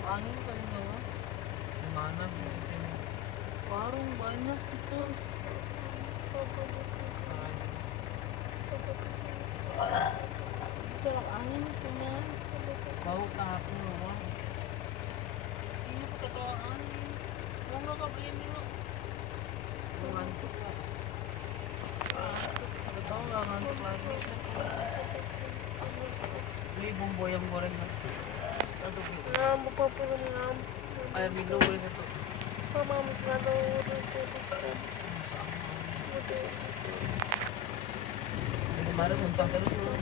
tolak angin kali nggak mah? Di mana di sini? Warung banyak gitu. Tolak angin punya. Bau tapi rumah. Iya pakai tolak angin. Mau nggak kau beliin dulu? Ngantuk lah. Ngantuk. Udah tau nggak ngantuk lagi. Beli bumbu ayam goreng satu. Satu beli. Bapak belum ngam. Air minum beli satu. Mama nggak tahu udah Dari kemarin muntah terus lu.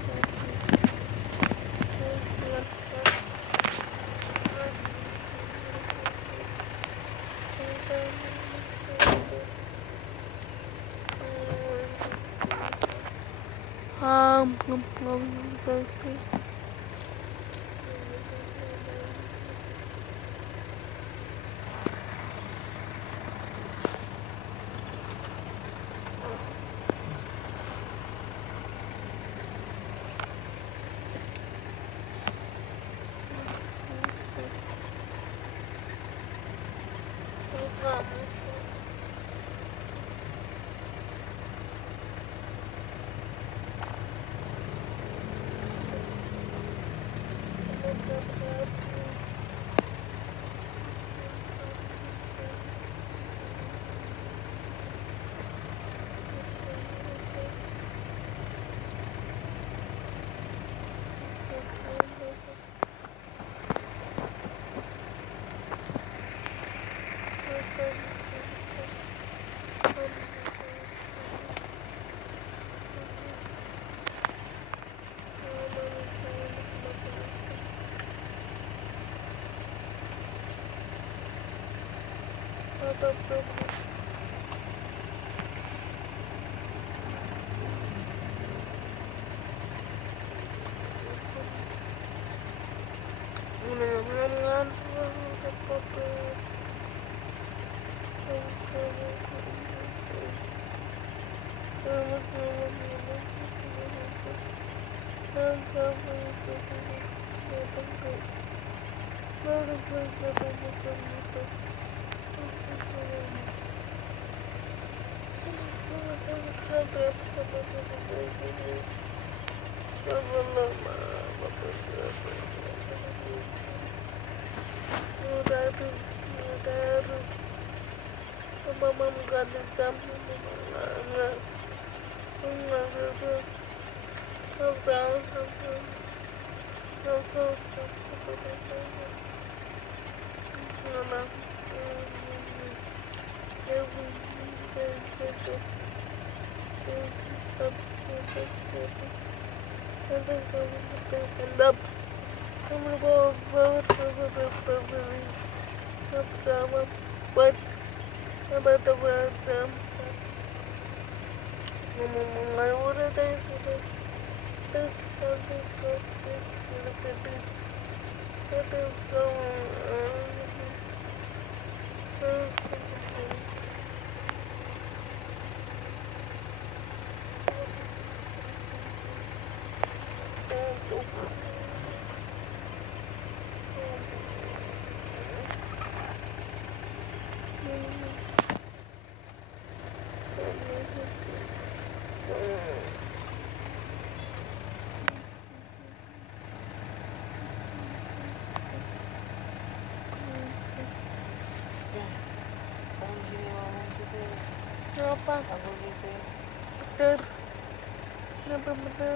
Apa? Aku gitu. Betul. Kenapa betul?